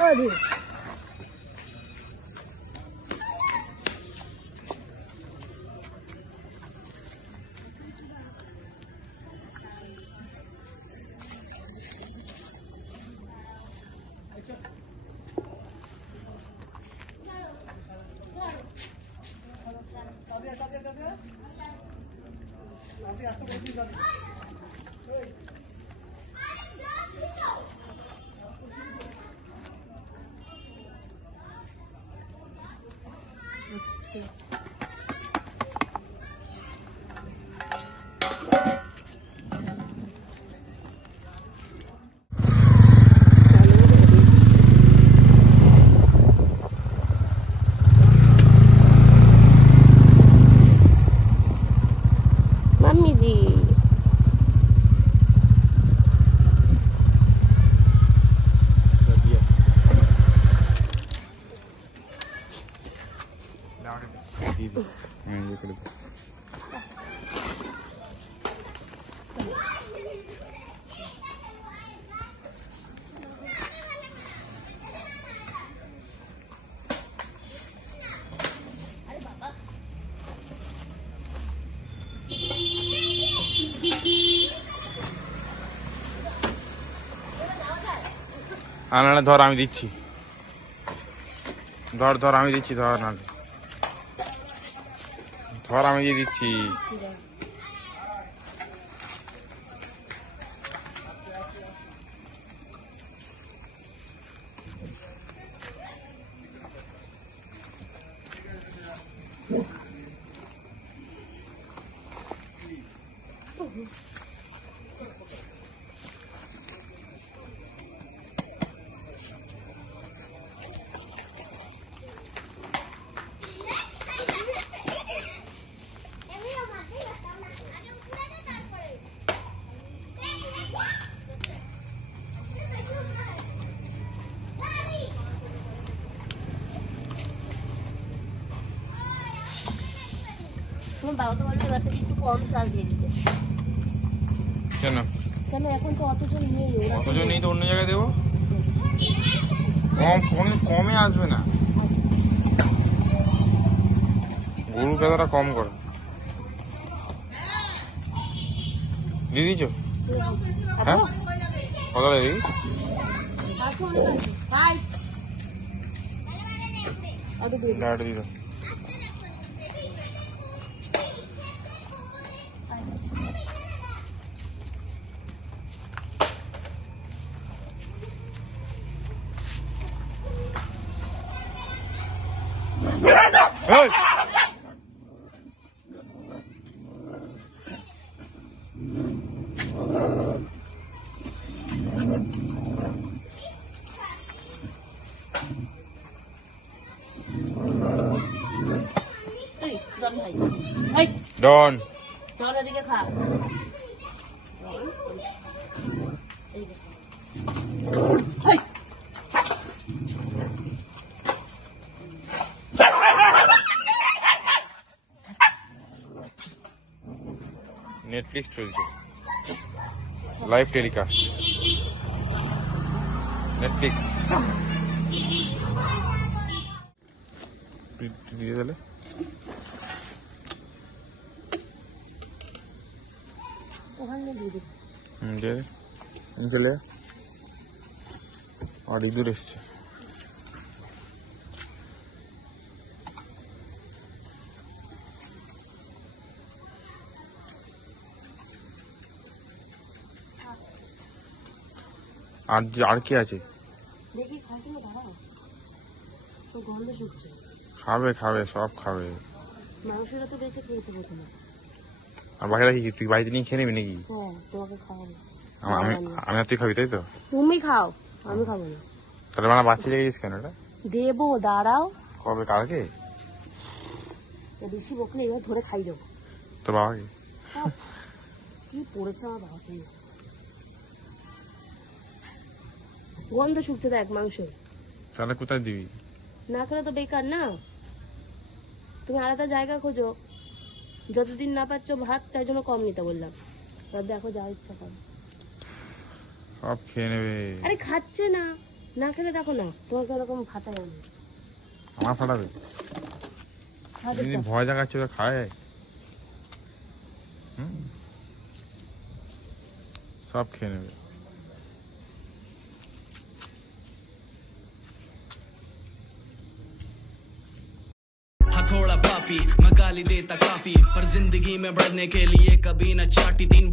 আরে मम्मी जी আনালে ধর আমি দিচ্ছি, ধর ধর আমি দিচ্ছি, ধর না ধর আমি দিয়ে দিচ্ছি। বাবা তো বললো এবার থেকে একটু কম চাল দিয়ে দিতে। কেন কেন এখন তো অতজন নেই, অতজন নেই তো অন্য জায়গায় দেবো। কম কমে আসবে না, গরুর গাদাটা কম করে দিয়ে দিচ্ছ। হ্যাঁ কত দিই দিয়ে দাও। Hey! Don. Don এদিকে খা। নেটফ্লিক্স চলছে, লাইভ টেলিকাস্ট নেটফ্লিক্স দিয়ে দিলে ওখানে দিয়ে দিই। দিয়ে চলে আর ইঁদুর এসছে। আর কি আছে? দেখি খাইতে না দাঁড়াও, তো গন্ধ শুকছে। খাবে খাবে সব খাবে। মাংসটা তো বেঁচে খেয়েছে প্রথমে। আর বাকিরা কি তুই বাড়িতে নিয়ে খেয়ে নিবি নাকি? হ্যাঁ তোমাকে খাওয়াবো। আমি আর তুই খাবি তাই তো? তুমি খাও, আমি খাবো না। তাহলে মানে বাচ্চা লেগেছিস কেন? এটা দেবো, দাঁড়াও। কবে? কালকে? বেশি বকলে এবার ধরে খাই দেবো। তোর বাবাকে? কি পড়েছে আমার বাবাকে, গন্ধ শুকছে দেখ মাংস। তাহলে কোথায় দিবি? না খেলে তো বেকার না, তুমি আলাদা জায়গা খোঁজো। যতদিন না পাচ্ছ ভাত, তাই জন্য কম নিতে বললাম। এবার দেখো যা ইচ্ছা করো। সব খেয়ে নেবে। আরে খাচ্ছে না, না খেলে দেখো না, তোমাকে ওরকম ফাটাই আমি। আমার ফাটাবে? খাবে এমনি তো। ভয় দেখাচ্ছে, ওরা খায়। হুম, সব খেয়ে নেবে। थोड़ा पापी मैं गाली देता काफी पर जिंदगी में बढ़ने के लिए कभी न चाटी 3